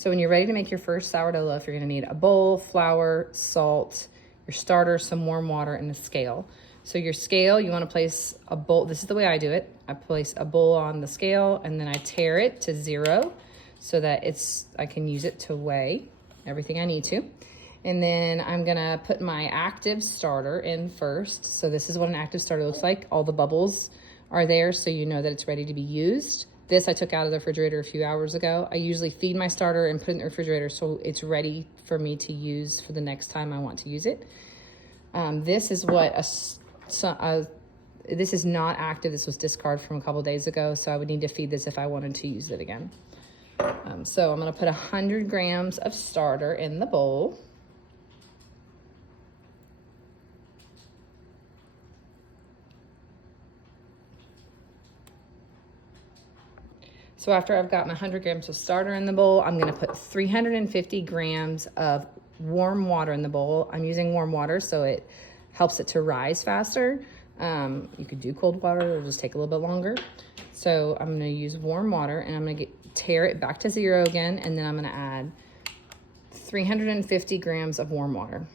So when you're ready to make your first sourdough loaf, you're gonna need a bowl, flour, salt, your starter, some warm water, and a scale. So your scale, you wanna place a bowl, this is the way I do it. I place a bowl on the scale and then I tear it to 0 so that I can use it to weigh everything I need to. And then I'm gonna put my active starter in first. So this is what an active starter looks like. All the bubbles are there so you know that it's ready to be used. This I took out of the refrigerator a few hours ago. I usually feed my starter and put it in the refrigerator so it's ready for me to use for the next time I want to use it. This is what this is not active. This was discarded from a couple days ago, so I would need to feed this if I wanted to use it again. So I'm gonna put 100 grams of starter in the bowl. So after I've got my 100 grams of starter in the bowl, I'm gonna put 350 grams of warm water in the bowl. I'm using warm water so it helps it to rise faster. You could do cold water, it'll just take a little bit longer. So I'm gonna use warm water and I'm gonna tear it back to 0 again, and then I'm gonna add 350 grams of warm water.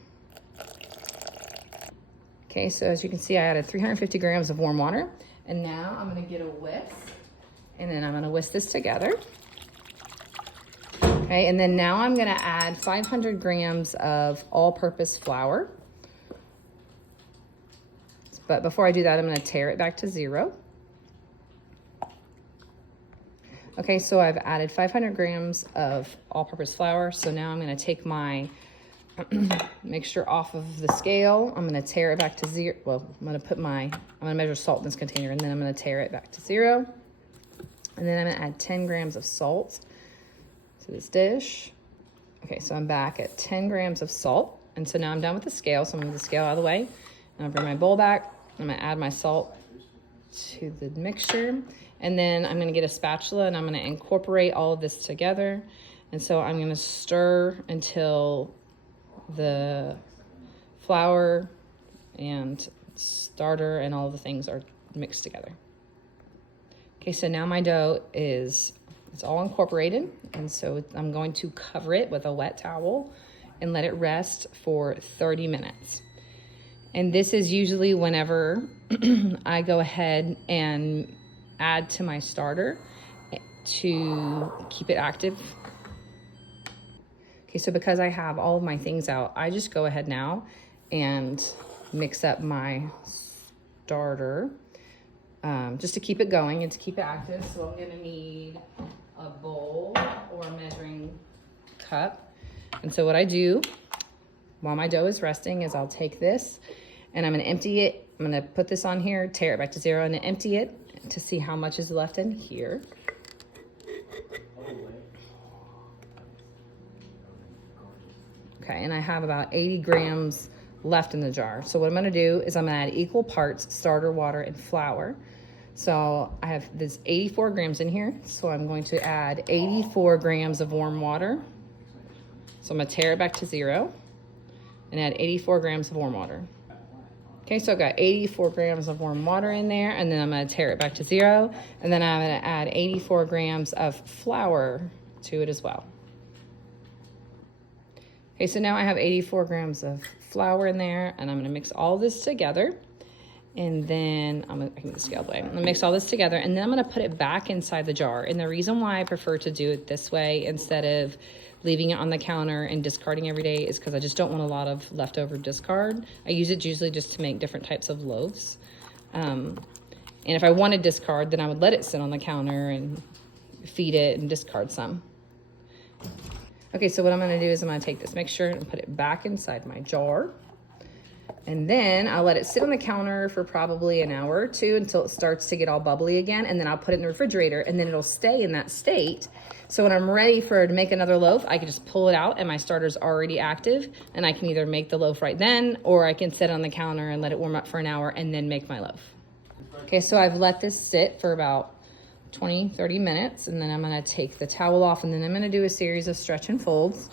Okay, so as you can see, I added 350 grams of warm water, and now I'm gonna get a whisk. And then I'm gonna whisk this together. Okay, and then now I'm gonna add 500 grams of all-purpose flour. But before I do that, I'm gonna tear it back to 0. Okay, so I've added 500 grams of all-purpose flour. So now I'm gonna take my mixture off of the scale. I'm gonna tear it back to 0. Well, I'm gonna measure salt in this container, and then I'm gonna tear it back to 0. And then I'm gonna add 10 grams of salt to this dish. Okay, so I'm back at 10 grams of salt. And so now I'm done with the scale, so I'm gonna move the scale out of the way. And I'll bring my bowl back. I'm gonna add my salt to the mixture. And then I'm gonna get a spatula and I'm gonna incorporate all of this together. And so I'm gonna stir until the flour and starter and all the things are mixed together. Okay, so now my dough it's all incorporated, and so I'm going to cover it with a wet towel and let it rest for 30 minutes. And this is usually whenever I go ahead and add to my starter to keep it active. Okay, so because I have all of my things out, I just go ahead now and mix up my starter. Just to keep it going and to keep it active. So I'm gonna need a bowl or a measuring cup. And so what I do while my dough is resting is I'll take this and I'm gonna empty it. I'm gonna put this on here, tear it back to 0, and then empty it to see how much is left in here. Okay, and I have about 80 grams left in the jar. So what I'm gonna do is I'm gonna add equal parts starter, water, and flour. So I have this 84 grams in here. So I'm going to add 84 grams of warm water. So I'm gonna tear it back to 0 and add 84 grams of warm water. Okay, so I've got 84 grams of warm water in there, and then I'm gonna tear it back to 0, and then I'm gonna add 84 grams of flour to it as well. Okay, so now I have 84 grams of flour in there, and I'm gonna mix all this together. And then I can get the scale away. I'm gonna mix all this together, and then I'm gonna put it back inside the jar. And the reason why I prefer to do it this way instead of leaving it on the counter and discarding every day is because I just don't want a lot of leftover discard. I use it usually just to make different types of loaves. And if I wanted discard, then I would let it sit on the counter and feed it and discard some. Okay, so what I'm gonna do is I'm gonna take this mixture and put it back inside my jar. And then I'll let it sit on the counter for probably an hour or 2 until it starts to get all bubbly again. And then I'll put it in the refrigerator, and then it'll stay in that state. So when I'm ready to make another loaf, I can just pull it out and my starter's already active, and I can either make the loaf right then, or I can sit on the counter and let it warm up for an hour and then make my loaf. Okay, so I've let this sit for about 20, 30 minutes, and then I'm gonna take the towel off, and then I'm gonna do a series of stretch and folds.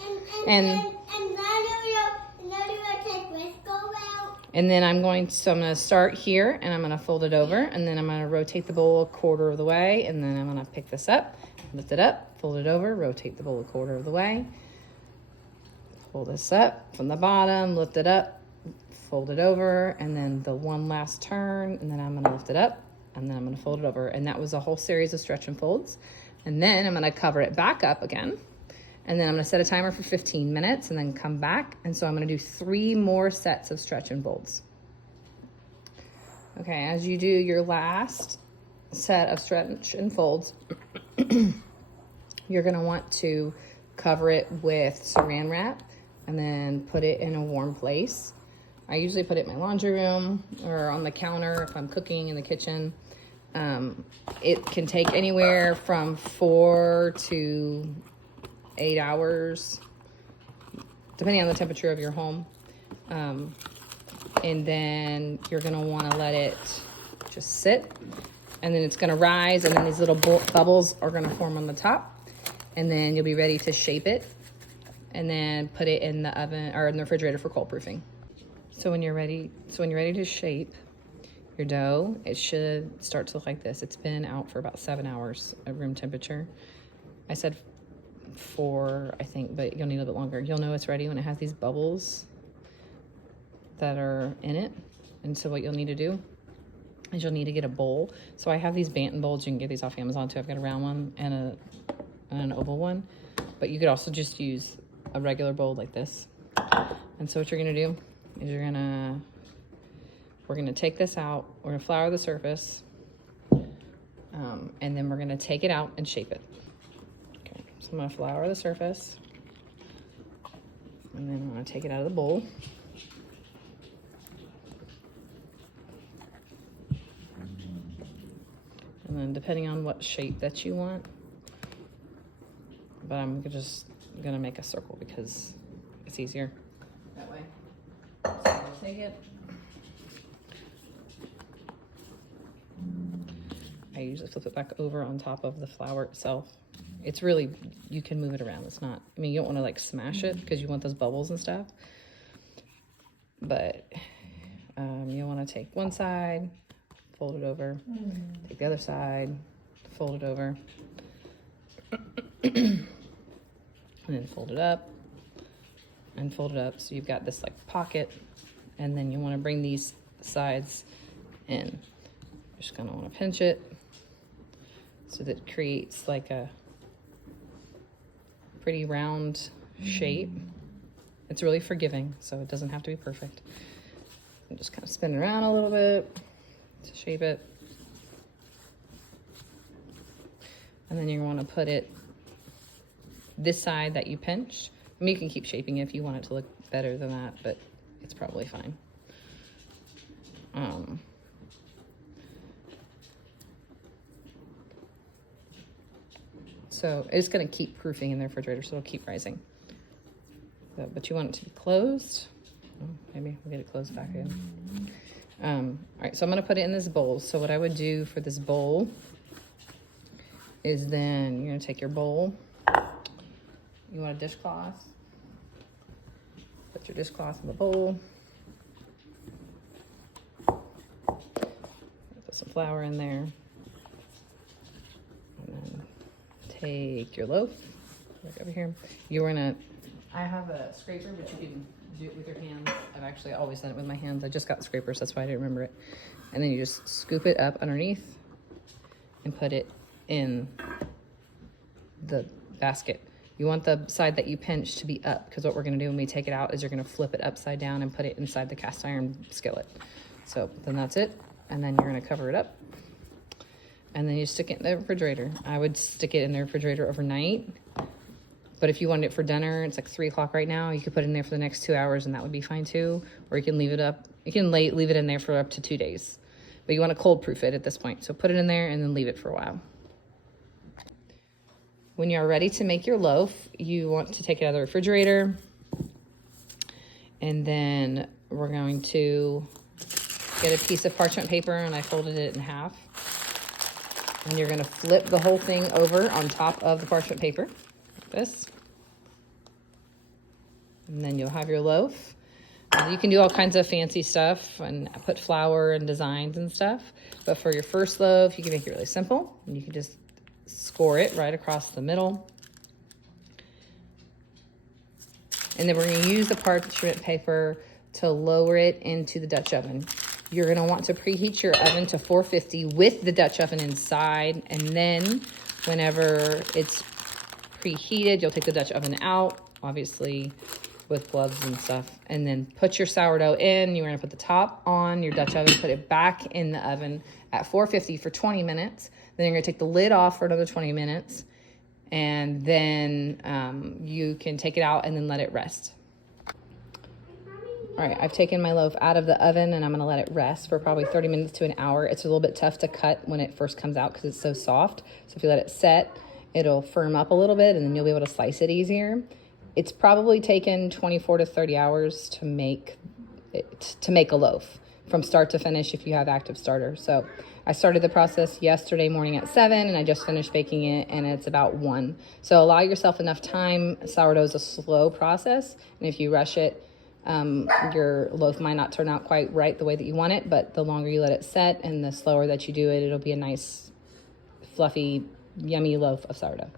And then I'm gonna start here, and I'm gonna fold it over, and then I'm gonna rotate the bowl a quarter of the way, and then I'm gonna pick this up, Lift it up, fold it over, rotate the bowl a quarter of the way. Pull this up from the bottom, lift it up, fold it over, and then the one last turn, and then I'm gonna lift it up, and then I'm gonna fold it over. And that was a whole series of stretch and folds. And then I'm gonna cover it back up again. And then I'm gonna set a timer for 15 minutes and then come back. And so I'm gonna do 3 more sets of stretch and folds. Okay, as you do your last set of stretch and folds, you're gonna want to cover it with saran wrap and then put it in a warm place. I usually put it in my laundry room or on the counter if I'm cooking in the kitchen. It can take anywhere from 4 to 8 hours, depending on the temperature of your home. And then you're gonna wanna let it just sit, and then it's gonna rise, and then these little bubbles are gonna form on the top, and then you'll be ready to shape it and then put it in the oven or in the refrigerator for cold proofing. So when you're ready to shape your dough, it should start to look like this. It's been out for about 7 hours at room temperature. I said 4, I think, but you'll need a little bit longer. You'll know it's ready when it has these bubbles that are in it. And so what you'll need to do is you'll need to get a bowl. So I have these Bantam bowls. You can get these off Amazon too. I've got a round one and an oval one, but you could also just use a regular bowl like this. And so what you're gonna do is we're gonna take this out, we're gonna flour the surface, and then we're gonna take it out and shape it. Okay, so I'm gonna flour the surface, and then I'm gonna take it out of the bowl. And then depending on what shape that you want, but I'm just gonna make a circle because it's easier that way. So I'll take it. I usually flip it back over on top of the flour itself. It's really, you can move it around. It's not, I mean, you don't want to like smash it because you want those bubbles and stuff. But you want to take one side, fold it over, take the other side, fold it over, and then fold it up and fold it up. So you've got this like pocket, and then you want to bring these sides in. You're just gonna want to pinch it so that it creates like a pretty round shape. It's really forgiving, so it doesn't have to be perfect. And just kind of spin it around a little bit to shape it. And then you want to put it this side that you pinched. I mean, you can keep shaping it if you want it to look better than that, but it's probably fine. So it's going to keep proofing in the refrigerator, so it'll keep rising. But you want it to be closed. Oh, maybe we'll get it closed back in. All right, so I'm going to put it in this bowl. So what I would do for this bowl is then you're going to take your bowl. You want a dishcloth. Put your dishcloth in the bowl. Put some flour in there. And then take your loaf. Right over here. I have a scraper, but you can do it with your hands. I've actually always done it with my hands. I just got the scrapers, that's why I didn't remember it. And then you just scoop it up underneath and put it in the basket. You want the side that you pinch to be up, because what we're gonna do when we take it out is you're gonna flip it upside down and put it inside the cast iron skillet. So then that's it. And then you're gonna cover it up. And then you stick it in the refrigerator. I would stick it in the refrigerator overnight. But if you wanted it for dinner, it's like 3 o'clock right now, you could put it in there for the next 2 hours and that would be fine too. Or you can leave it up, leave it in there for up to 2 days. But you want to cold proof it at this point. So put it in there and then leave it for a while. When you're ready to make your loaf, you want to take it out of the refrigerator. And then we're going to get a piece of parchment paper, and I folded it in half. And you're gonna flip the whole thing over on top of the parchment paper, like this. And then you'll have your loaf. You can do all kinds of fancy stuff and put flour and designs and stuff. But for your first loaf, you can make it really simple. And you can just score it right across the middle. And then we're going to use the parchment paper to lower it into the Dutch oven. You're going to want to preheat your oven to 450 with the Dutch oven inside. And then whenever it's preheated, you'll take the Dutch oven out, obviously with gloves and stuff. And then put your sourdough in. You're going to put the top on your Dutch oven, put it back in the oven at 450 for 20 minutes. Then you're going to take the lid off for another 20 minutes. And then you can take it out and then let it rest. All right, I've taken my loaf out of the oven and I'm gonna let it rest for probably 30 minutes to an hour. It's a little bit tough to cut when it first comes out because it's so soft. So if you let it set, it'll firm up a little bit and then you'll be able to slice it easier. It's probably taken 24 to 30 hours to make a loaf from start to finish if you have active starter. So I started the process yesterday morning at 7 and I just finished baking it and it's about 1. So allow yourself enough time. Sourdough is a slow process, and if you rush it, your loaf might not turn out quite right the way that you want it, but the longer you let it set and the slower that you do it, it'll be a nice, fluffy, yummy loaf of sourdough.